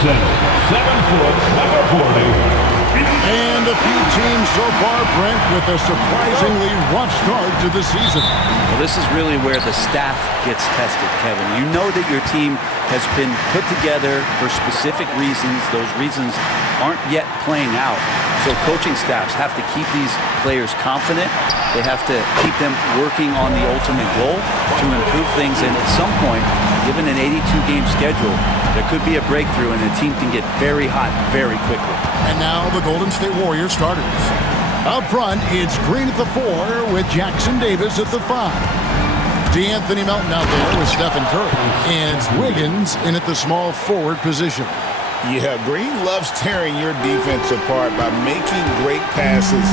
center, 7 foot, number 40. And a few teams so far, Brent, with a surprisingly rough start to the season. Well, this is really where the staff gets tested, Kevin. You know that your team has been put together for specific reasons. Those reasons aren't yet playing out. So coaching staffs have to keep these players confident. They have to keep them working on the ultimate goal to improve things. And at some point, given an 82-game schedule, there could be a breakthrough and the team can get very hot very quickly. And now the Golden State Warriors starters. Up front, it's Green at the 4 with Jackson Davis at the 5. DeAnthony Melton out there with Stephen Curry. And it's Wiggins in at the small forward position. Yeah, Green loves tearing your defense apart by making great passes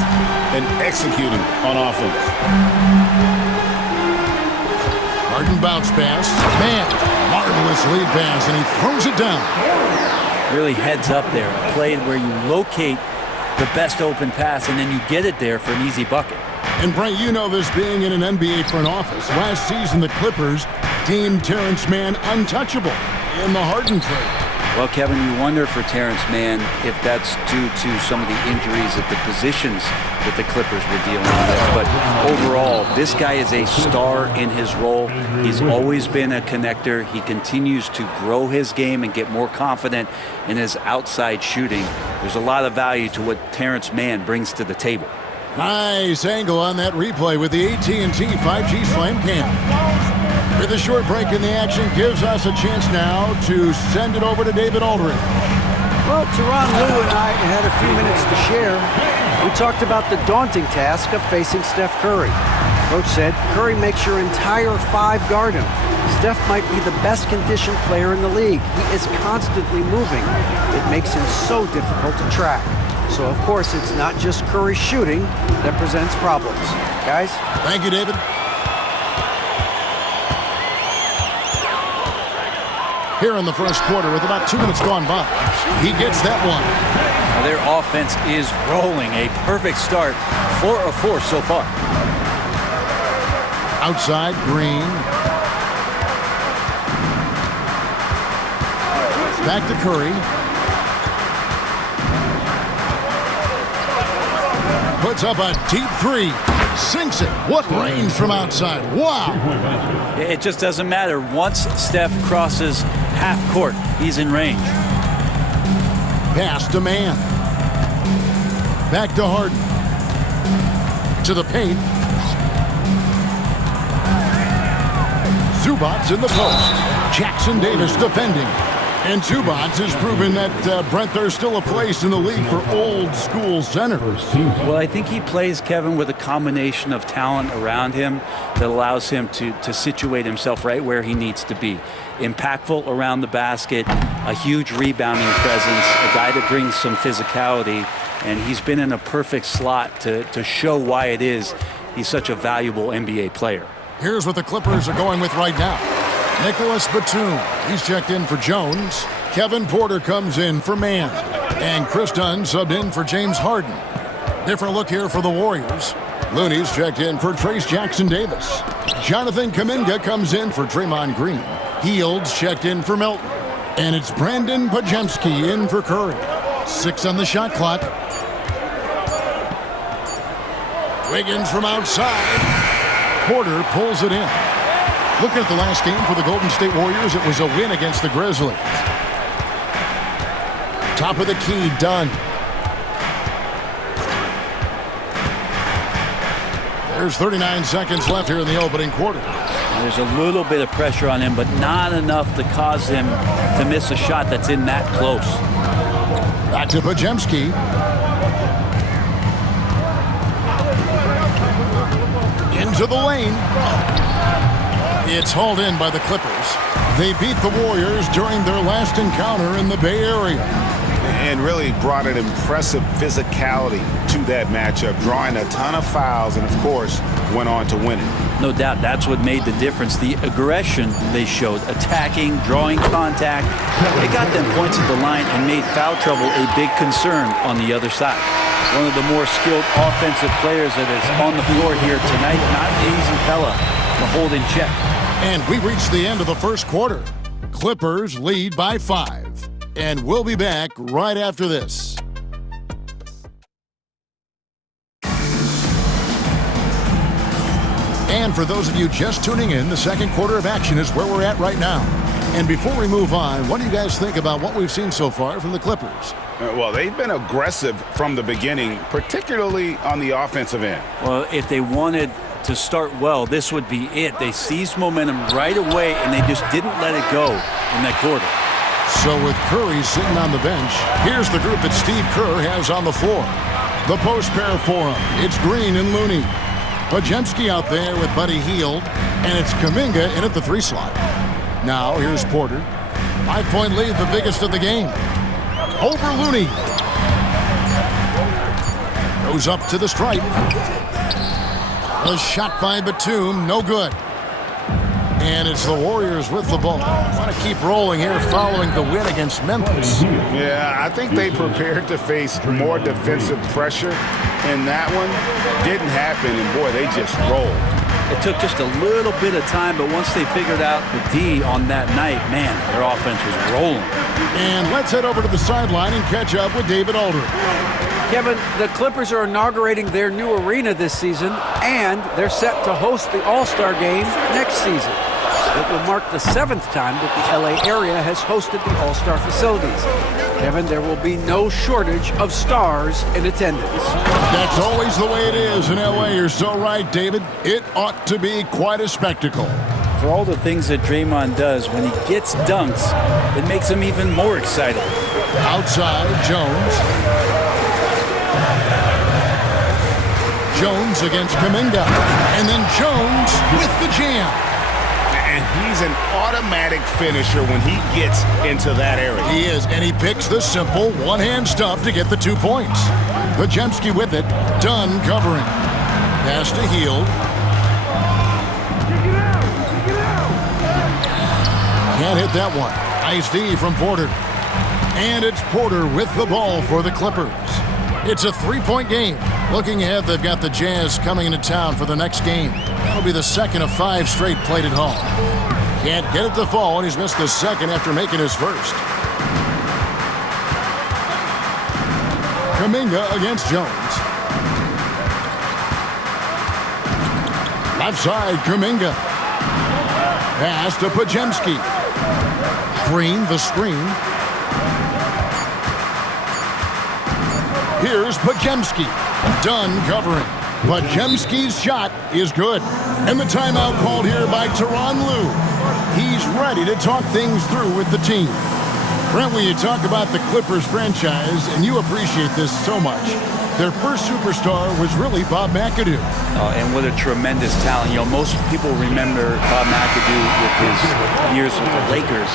and executing on offense. Harden bounce pass. Man, marvelous lead pass, and he throws it down. Really heads up there. A play where you locate the best open pass and then you get it there for an easy bucket. And Brent, you know this being in an NBA front office. Last season, the Clippers deemed Terrence Mann untouchable in the Harden trade. Well, Kevin, you wonder for Terrence Mann if that's due to some of the injuries at the positions that the Clippers were dealing with. But overall, this guy is a star in his role. He's always been a connector. He continues to grow his game and get more confident in his outside shooting. There's a lot of value to what Terrence Mann brings to the table. Nice angle on that replay with the AT&T 5G Slam Cam. With a short break in the action, gives us a chance now to send it over to David Aldridge. Well, Teron Lou and I had a few minutes to share. We talked about the daunting task of facing Steph Curry. Coach said, Curry makes your entire 5 guard him. Steph might be the best conditioned player in the league. He is constantly moving. It makes him so difficult to track. So, of course, it's not just Curry shooting that presents problems. Guys? Thank you, David. Here in the first quarter with about 2 minutes gone by. He gets that one. Now their offense is rolling. A perfect start. 4 of 4 so far. Outside, Green. Back to Curry. Puts up a deep 3. Sinks it. What range from outside. Wow. It just doesn't matter. Once Steph crosses half court, he's in range. Pass to Mann. Back to Harden. To the paint. Zubac's in the post. Jackson Davis defending. And Zubac's has proven that, Brent, there's still a place in the league for old-school centers. Well, I think he plays, Kevin, with a combination of talent around him that allows him to situate himself right where he needs to be. Impactful around the basket, a huge rebounding presence, a guy that brings some physicality, and he's been in a perfect slot to show why it is he's such a valuable NBA player. Here's what the Clippers are going with right now. Nicholas Batum, he's checked in for Jones. Kevin Porter comes in for Mann. And Chris Dunn subbed in for James Harden. Different look here for the Warriors. Looney's checked in for Trace Jackson Davis. Jonathan Kuminga comes in for Draymond Green. Heald's checked in for Melton. And it's Brandon Pajemski in for Curry. 6 on the shot clock. Wiggins from outside. Porter pulls it in. Looking at the last game for the Golden State Warriors, it was a win against the Grizzlies. Top of the key, Dunn. There's 39 seconds left here in the opening quarter. There's a little bit of pressure on him, but not enough to cause him to miss a shot that's in that close. Back to Pajemski. Into the lane. It's hauled in by the Clippers. They beat the Warriors during their last encounter in the Bay Area. And really brought an impressive physicality to that matchup, drawing a ton of fouls and, of course, went on to win it. No doubt that's what made the difference. The aggression they showed, attacking, drawing contact. It got them points at the line and made foul trouble a big concern on the other side. One of the more skilled offensive players that is on the floor here tonight. Not an easy fella to hold in check. And we reached the end of the first quarter. Clippers lead by 5. and we'll be back right after this. And for those of you just tuning in, the second quarter of action is where we're at right now. And before we move on, what do you guys think about what we've seen so far from the Clippers? Well, they've been aggressive from the beginning, particularly on the offensive end. Well, if they wanted to start well, this would be it. They seized momentum right away, and they just didn't let it go in that quarter. So with Curry sitting on the bench, here's the group that Steve Kerr has on the floor. The post pair for him. It's Green and Looney. Podziemski out there with Buddy Hield, and it's Kuminga in at the 3 slot. Now here's Porter. 5-point lead, the biggest of the game. Over Looney. Goes up to the stripe. A shot by Batum, no good. And it's the Warriors with the ball. Want to keep rolling here following the win against Memphis. Yeah, I think they prepared to face more defensive pressure, and that one didn't happen, and boy, they just rolled. It took just a little bit of time, but once they figured out the D on that night, man, their offense was rolling. And let's head over to the sideline and catch up with David Aldridge. Kevin, the Clippers are inaugurating their new arena this season, and they're set to host the All-Star Game next season. It will mark the 7th time that the LA area has hosted the All-Star facilities. Kevin, there will be no shortage of stars in attendance. That's always the way it is in LA. You're so right, David. It ought to be quite a spectacle. For all the things that Draymond does, when he gets dunks, it makes him even more excited. Outside, Jones. Jones against Kuminga. And then Jones with the jam. And he's an automatic finisher when he gets into that area. He is, and he picks the simple one-hand stuff to get the 2 points. Podziemski with it. Dunn covering. Pass to Hield. Can't hit that one. Nice D from Porter. And it's Porter with the ball for the Clippers. It's a 3-point game. Looking ahead, they've got the Jazz coming into town for the next game. That'll be the second of 5 straight played at home. Can't get it to fall, and he's missed the second after making his first. Kuminga against Jones. Left side, Kuminga. Pass to Podziemski. Green, the screen. Here's Podziemski. Dunn covering. Podziemski's shot is good. And the timeout called here by Tyronn Lue. He's ready to talk things through with the team. Brent, when you talk about the Clippers franchise, and you appreciate this so much, their first superstar was really Bob McAdoo. And what a tremendous talent. You know, most people remember Bob McAdoo with his years with the Lakers.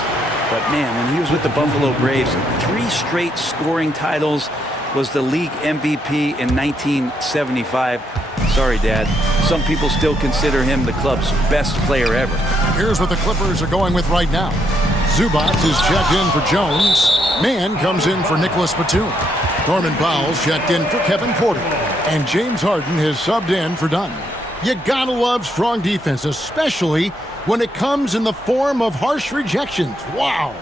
But, man, when he was with the Buffalo Braves, 3 straight scoring titles, was the league MVP in 1975. Sorry, Dad. Some people still consider him the club's best player ever. Here's what the Clippers are going with right now. Zubac is checked in for Jones. Mann comes in for Nicholas Batum. Norman Powell's checked in for Kevin Porter. And James Harden has subbed in for Dunn. You gotta love strong defense, especially when it comes in the form of harsh rejections. Wow.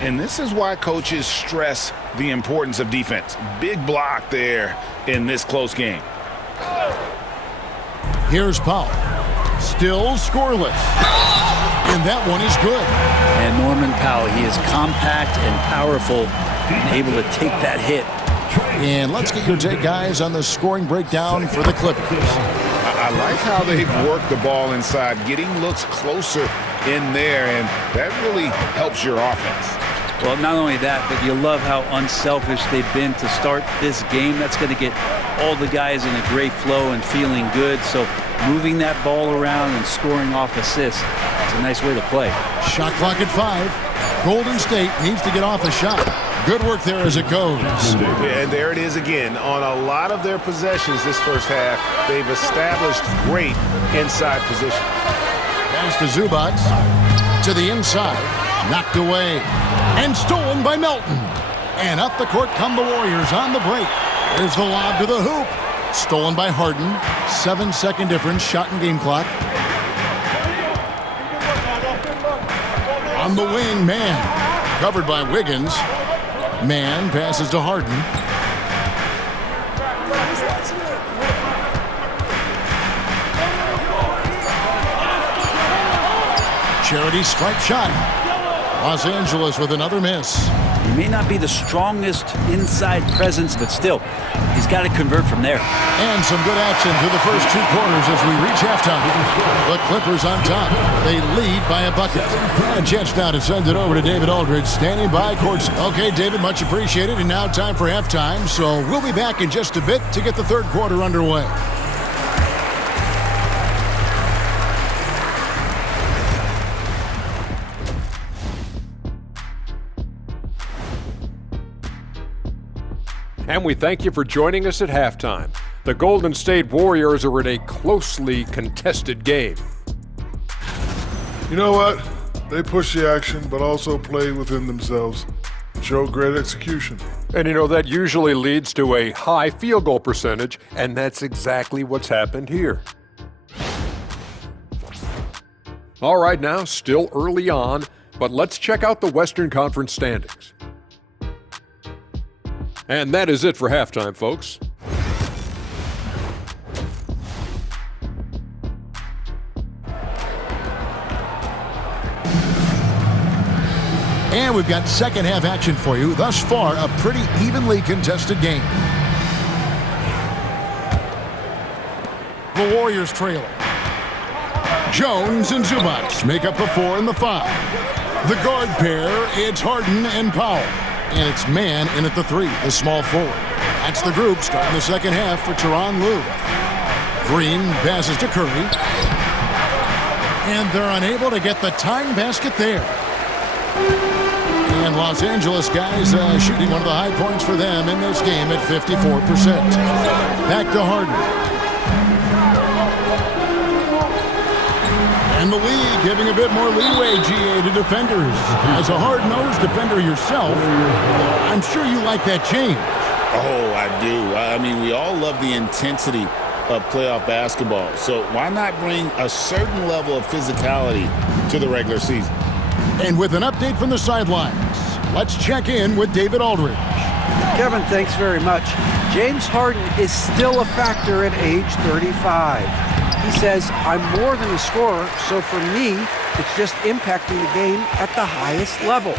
And this is why coaches stress the importance of defense. Big block there in this close game. Here's Powell. Still scoreless. And that one is good. And Norman Powell, he is compact and powerful and able to take that hit. And let's get your take, guys, on the scoring breakdown for the Clippers. I like how they've worked the ball inside, getting looks closer in there, and that really helps your offense. Well, not only that, but you love how unselfish they've been to start this game. That's going to get all the guys in a great flow and feeling good. So moving that ball around and scoring off assists, it's a nice way to play. Shot clock at 5. Golden State needs to get off a shot. Good work there as it goes. And there it is again. On a lot of their possessions this first half, they've established great inside position. Pass to Zubac. To the inside. Knocked away. And stolen by Melton. And up the court come the Warriors on the break. There's the lob to the hoop. Stolen by Harden. 7-second difference. Shot and game clock. On the wing, man. Covered by Wiggins. Man passes to Harden. Charity stripe shot. Los Angeles with another miss. He may not be the strongest inside presence, but still, he's got to convert from there. And some good action through the first 2 quarters as we reach halftime. The Clippers on top. They lead by a bucket. And chance now to send it over to David Aldridge, standing by courts. Okay, David, much appreciated. And now time for halftime. So we'll be back in just a bit to get the third quarter underway. And we thank you for joining us at halftime. The Golden State Warriors are in a closely contested game. You know what? They push the action, but also play within themselves. Show great execution. And you know, that usually leads to a high field goal percentage, and that's exactly what's happened here. All right, now, still early on, but let's check out the Western Conference standings. And that is it for halftime, folks. And we've got second half action for you. Thus far, a pretty evenly contested game. The Warriors trailing. Jones and Zubac make up the 4 and the 5. The guard pair, it's Harden and Powell. And it's Man in at the 3, the small forward. That's the group starting the second half for Tyronn Lue. Green passes to Curry. And they're unable to get the tying basket there. And Los Angeles guys shooting one of the high points for them in this game at 54%. Back to Harden. And the league giving a bit more leeway, GA, to defenders. As a hard-nosed defender yourself, I'm sure you like that change. Oh, I do. I mean, we all love the intensity of playoff basketball. So why not bring a certain level of physicality to the regular season? And with an update from the sidelines, let's check in with David Aldridge. Kevin, thanks very much. James Harden is still a factor at age 35. He says, I'm more than a scorer, so for me, it's just impacting the game at the highest level.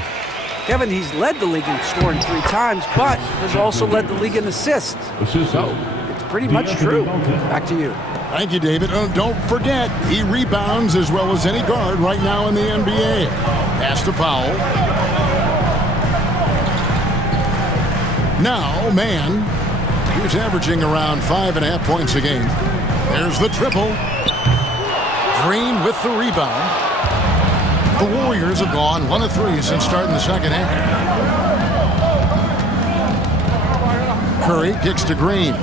Kevin, he's led the league in scoring 3 times, but has also led the league in assists. So it's pretty much true. Back to you. Thank you, David. Oh, don't forget, he rebounds as well as any guard right now in the NBA. Pass to Powell. Now, Man. He's averaging around 5.5 points a game. There's the triple. Green with the rebound. The Warriors have gone 1 of 3 since starting the second half. Curry kicks to Green.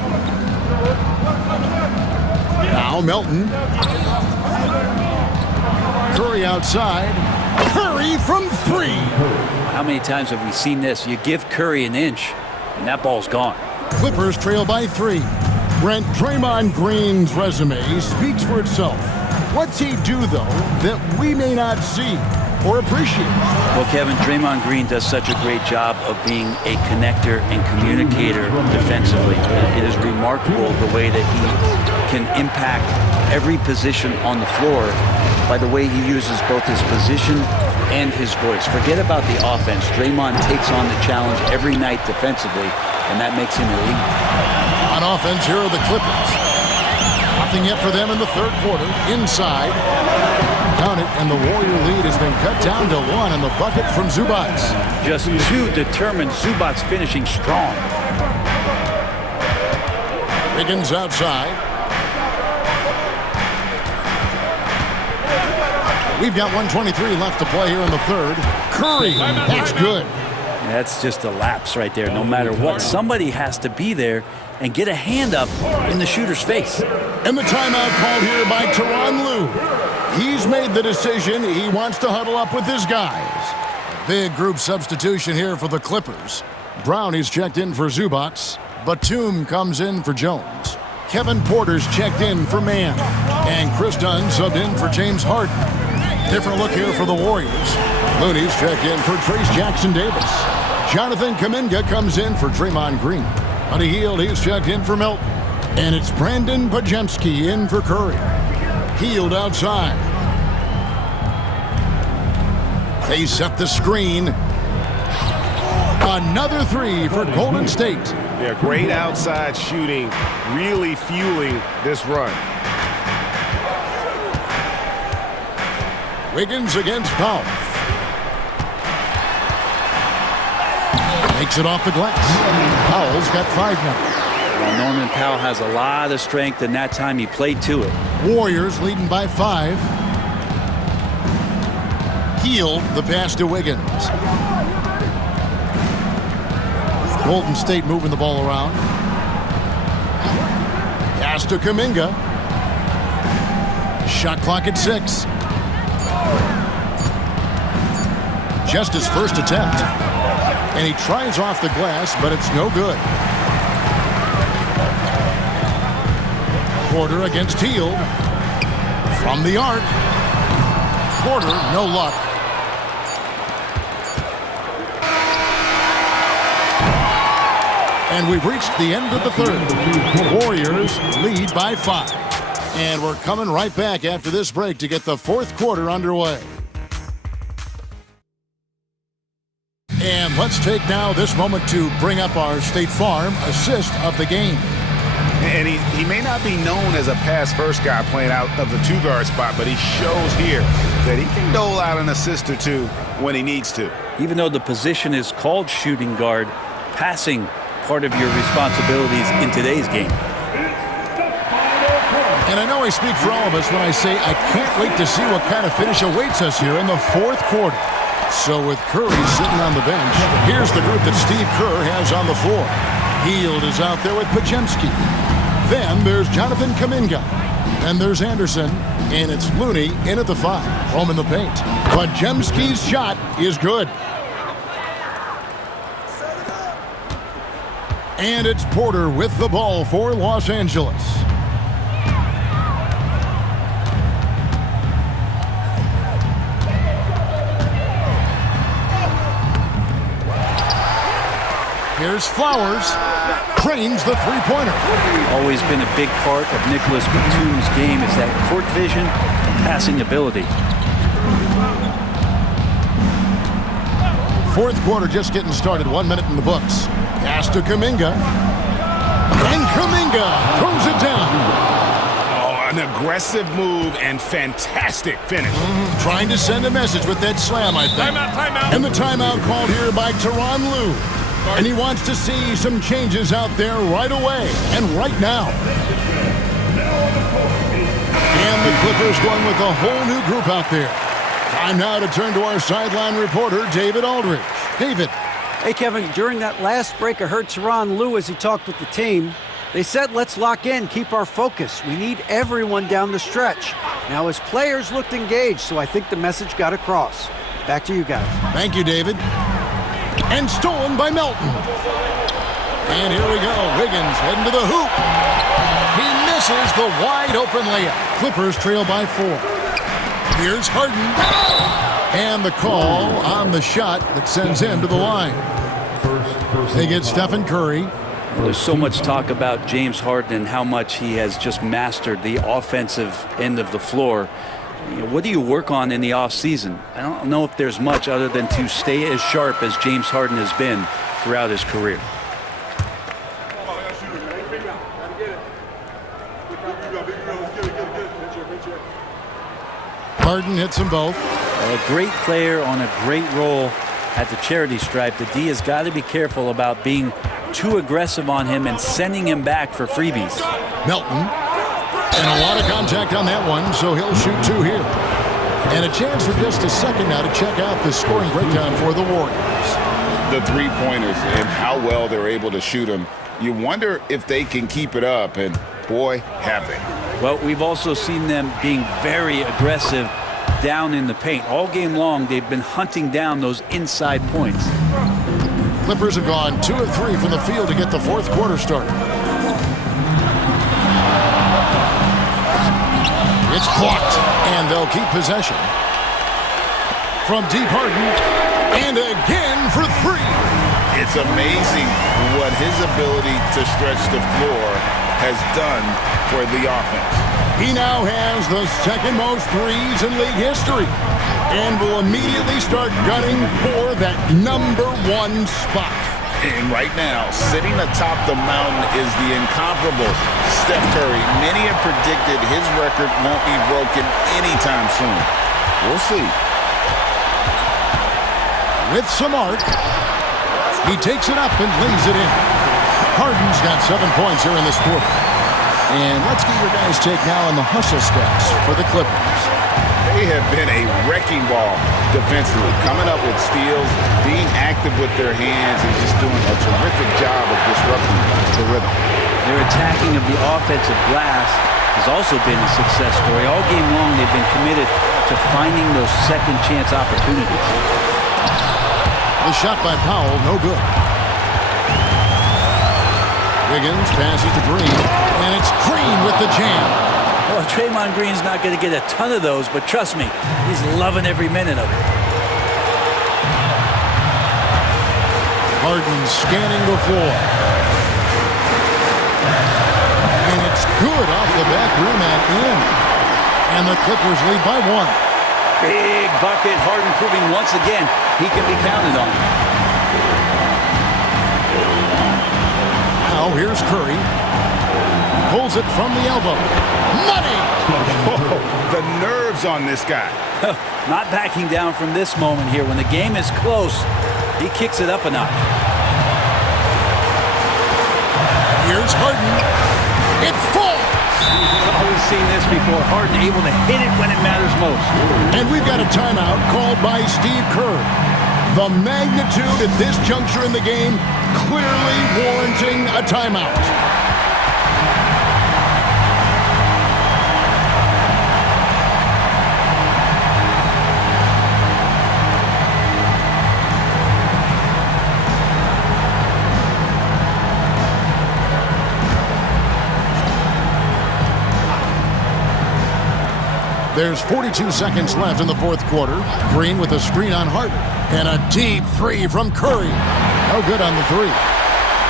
Now Melton. Curry outside. Curry from 3. How many times have we seen this? You give Curry an inch, and that ball's gone. Clippers trail by 3. Brent, Draymond Green's resume speaks for itself. What's he do, though, that we may not see or appreciate? Well, Kevin, Draymond Green does such a great job of being a connector and communicator defensively. It is remarkable the way that he can impact every position on the floor by the way he uses both his position and his voice. Forget about the offense. Draymond takes on the challenge every night defensively, and that makes him elite. On offense, here are the Clippers. Nothing yet for them in the third quarter. Inside. Count it, and the Warrior lead has been cut down to 1 in the bucket from Zubac. Just 2 determined. Zubac finishing strong. Higgins outside. We've got 1:23 left to play here in the third. Curry, that's good. That's just a lapse right there. No matter what, somebody has to be there and get a hand up in the shooter's face. And the timeout called here by Tyronn Lue. He's made the decision. He wants to huddle up with his guys. Big group substitution here for the Clippers. Brownie's checked in for Zubac. Batum comes in for Jones. Kevin Porter's checked in for Man. And Chris Dunn subbed in for James Harden. Different look here for the Warriors. Looney's checked in for Trace Jackson-Davis. Jonathan Kuminga comes in for Draymond Green. On the heel, he's checked in for Milton. And it's Brandon Pajemski in for Curry. Healed outside. They set the screen. Another three for Golden State. Yeah, great outside shooting, really fueling this run. Wiggins against Powell. Makes it off the glass. Powell's got 5 now. Well, Norman Powell has a lot of strength, and that time he played to it. Warriors leading by 5. Healed the pass to Wiggins. Golden State moving the ball around. Pass to Kuminga. Shot clock at 6. Just his first attempt. And he tries off the glass, but it's no good. Porter against Hield. From the arc. Porter, no luck. And we've reached the end of the third. Warriors lead by 5. And we're coming right back after this break to get the fourth quarter underway. And let's take now this moment to bring up our State Farm assist of the game. And he may not be known as a pass-first guy playing out of the 2-guard spot, but he shows here that he can dole out an assist or two when he needs to. Even though the position is called shooting guard, passing part of your responsibilities in today's game. And I know I speak for all of us when I say I can't wait to see what kind of finish awaits us here in the fourth quarter. So with Curry sitting on the bench, here's the group that Steve Kerr has on the floor. Hield is out there with Pajemski. Then there's Jonathan Kuminga. Then there's Anderson. And it's Looney in at the 5. Home in the paint. Pajemski's shot is good. And it's Porter with the ball for Los Angeles. Here's Flowers. Trains the three-pointer. Always been a big part of Nicholas Batum's game is that court vision and passing ability. Fourth quarter just getting started. 1 minute in the books. Pass to Kuminga. And Kuminga throws it down. Oh, an aggressive move and fantastic finish. Trying to send a message with that slam, I think. Timeout. And the timeout called here by Tyronn Lue. And he wants to see some changes out there right away and right now. And the Clippers going with a whole new group out there. Time now to turn to our sideline reporter, David Aldridge. David. Hey, Kevin, during that last break, I heard Tyronn Lue as he talked with the team. They said, let's lock in, keep our focus. We need everyone down the stretch. Now, his players looked engaged, so I think the message got across. Back to you guys. Thank you, David. And stolen by Melton. And here we go. Wiggins heading to the hoop. He misses the wide-open layup. Clippers trail by 4. Here's Harden. And the call on the shot that sends him to the line. They get Stephen Curry. There's so much talk about James Harden and how much he has just mastered the offensive end of the floor. What do you work on in the offseason? I don't know if there's much other than to stay as sharp as James Harden has been throughout his career. Harden hits them both. A great player on a great role at the charity stripe. The D has got to be careful about being too aggressive on him and sending him back for freebies. Melton. And a lot of contact on that one, so he'll shoot 2 here. And a chance for just a second now to check out the scoring breakdown for the Warriors. The three-pointers and how well they're able to shoot them. You wonder if they can keep it up, and boy, have they. Well, we've also seen them being very aggressive down in the paint. All game long, they've been hunting down those inside points. Clippers have gone 2 of 3 from the field to get the fourth quarter started. It's blocked, and they'll keep possession. From deep Harden, and again for 3. It's amazing what his ability to stretch the floor has done for the offense. He now has the second most threes in league history and will immediately start gunning for that #1 spot. And right now, sitting atop the mountain is the incomparable Steph Curry. Many have predicted his record won't be broken anytime soon. We'll see. With some arc, he takes it up and lays it in. Harden's got 7 points here in this quarter. And let's get your guys' take now on the hustle stats for the Clippers. They have been a wrecking ball defensively, coming up with steals, being active with their hands, and just doing a terrific job of disrupting the rhythm. Their attacking of the offensive glass has also been a success story. All game long, they've been committed to finding those second chance opportunities. The shot by Powell, no good. Wiggins passes to Green, and it's Green with the jam. Well, Draymond Green's not going to get a ton of those, but trust me, he's loving every minute of it. Harden scanning the floor. And it's good off the back rim and in. And the Clippers lead by 1. Big bucket. Harden proving once again he can be counted on. Now here's Curry. Pulls it from the elbow. Money! Oh, the nerves on this guy. Not backing down from this moment here. When the game is close, he kicks it up a notch. Here's Harden. It falls! Always seen this before. Harden able to hit it when it matters most. And we've got a timeout called by Steve Kerr. The magnitude at this juncture in the game clearly warranting a timeout. There's 42 seconds left in the fourth quarter. Green with a screen on Harden. And a deep three from Curry. No good on the three.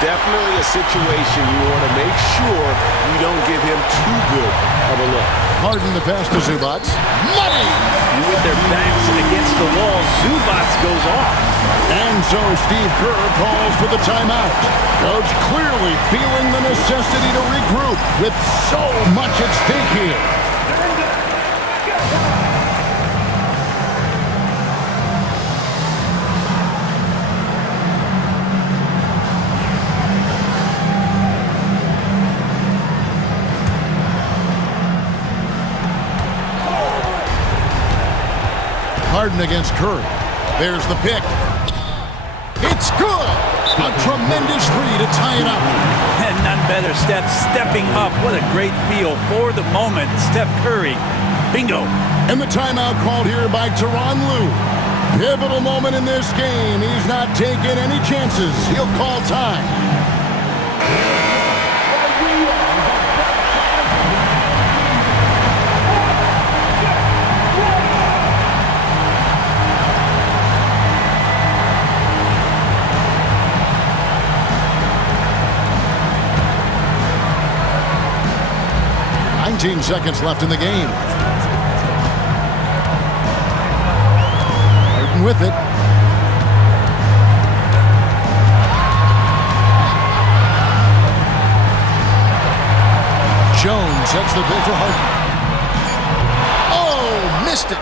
Definitely a situation you want to make sure you don't give him too good of a look. Harden the pass to Zubac. Money! And with their backs against the wall, Zubac goes off. And so Steve Kerr calls for the timeout. Coach clearly feeling the necessity to regroup with so much at stake here. Harden against Curry. There's the pick. It's good! A tremendous three to tie it up. And none better, Steph stepping up. What a great feel for the moment. Steph Curry. Bingo. And the timeout called here by Tyronn Lue. Pivotal moment in this game. He's not taking any chances. He'll call time. Seconds left in the game. Harden with it. Jones sets the bid for Harden. Oh, missed it.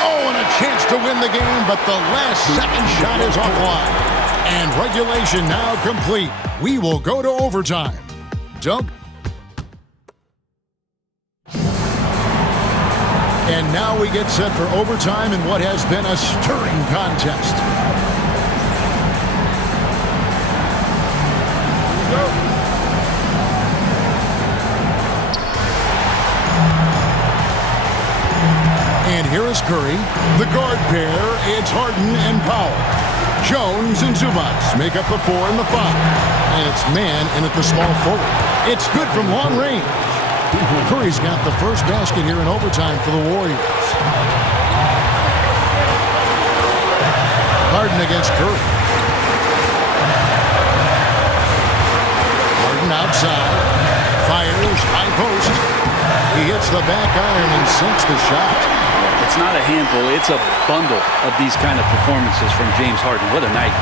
Oh, and a chance to win the game, but the last second shot is offline. And regulation now complete. We will go to overtime. Dunk. And now we get set for overtime in what has been a stirring contest. And here is Curry. The guard pair, it's Harden and Powell. Jones and Zubac make up the 4 and the 5. And it's man in at the small forward. It's good from long range. Curry's got the first basket here in overtime for the Warriors. Harden against Curry. outside. Fires high post. He hits the back iron and sinks the shot. It's not a handful, it's a bundle of these kind of performances from James Harden. What a night.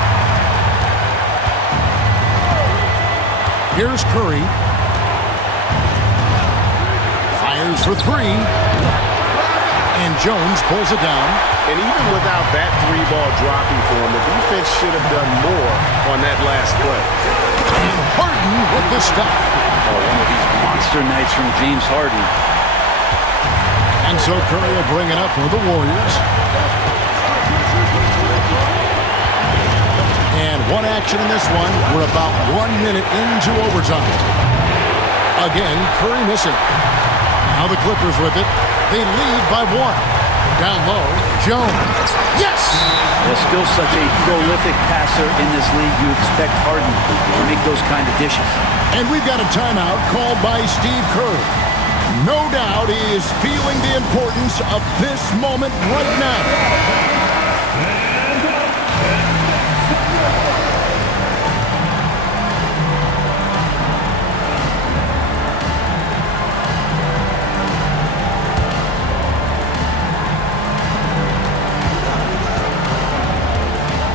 Here's Curry. Fires for three. And Jones pulls it down. And even without that three ball dropping for him, the defense should have done more on that last play. And Harden with the stuff. Oh, one of these monster nights from James Harden. And so Curry will bring it up for the Warriors. And one action in this one. We're about 1 minute into overtime. Again, Curry missing. Now the Clippers with it. They lead by one. Down low, Jones. Yes! There's still such a prolific passer in this league. You expect Harden to make those kind of dishes. And we've got a timeout called by Steve Kerr. No doubt he is feeling the importance of this moment right now.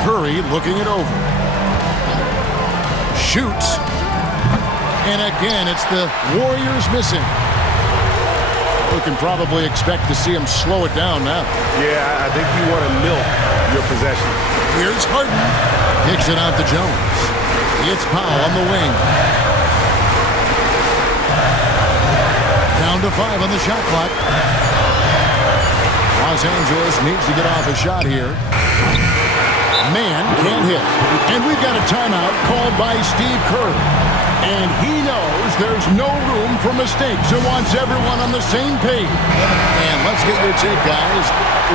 Curry looking it over. Shoots. And again, it's the Warriors missing. We can probably expect to see him slow it down now. Yeah, I think you want to milk your possession. Here's Harden. Kicks it out to Jones. It's Powell on the wing. Down to 5 on the shot clock. Los Angeles needs to get off a shot here. Man can't hit. And we've got a timeout called by Steve Kerr. And he knows there's no room for mistakes and wants everyone on the same page. And let's get your take, guys.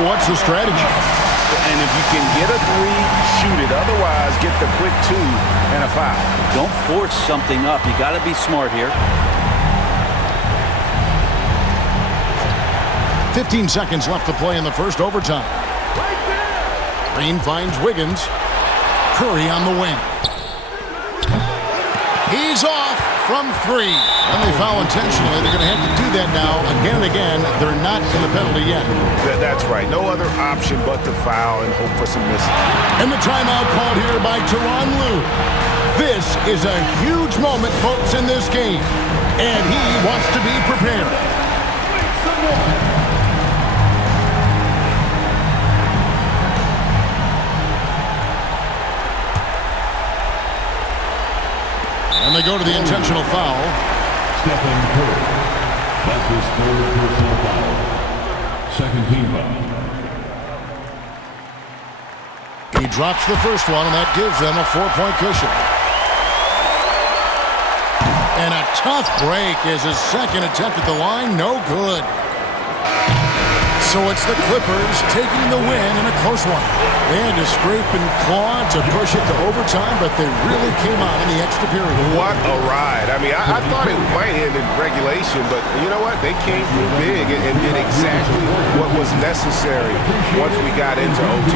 What's the strategy? And if you can get a three, shoot it. Otherwise, get the quick two and a foul. Don't force something up. You got to be smart here. 15 seconds left to play in the first overtime. Green finds Wiggins. Curry on the wing. He's off from three. And they foul intentionally. They're going to have to do that now again and again. They're not in the penalty yet. That's right. No other option but to foul and hope for some misses. And the timeout called here by Tyronn Lue. This is a huge moment, folks, in this game. And he wants to be prepared. And they go to the intentional foul. Stephen Curry. That's his third personal foul. Second team foul. He drops the first one, and that gives them a 4-point cushion. And a tough break is his second attempt at the line. No good. So it's the Clippers taking the win in a close one. They had to scrape and claw to push it to overtime, but they really came out in the extra period. What a ride. I mean, I thought it might end in regulation, but you know what? They came through big and did exactly what was necessary once we got into OT.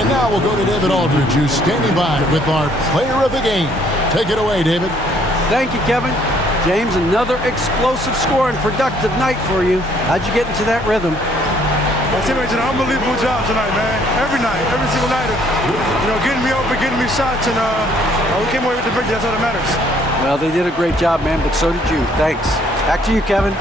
And now we'll go to David Aldridge, who's standing by with our player of the game. Take it away, David. Thank you, Kevin. James, another explosive score and productive night for you. How'd you get into that rhythm? My teammates did an unbelievable job tonight, man. Every night, every single night, getting me open, getting me shots, and we came away with the victory. That's all that matters. Well, they did a great job, man, but so did you. Thanks. Back to you, Kevin.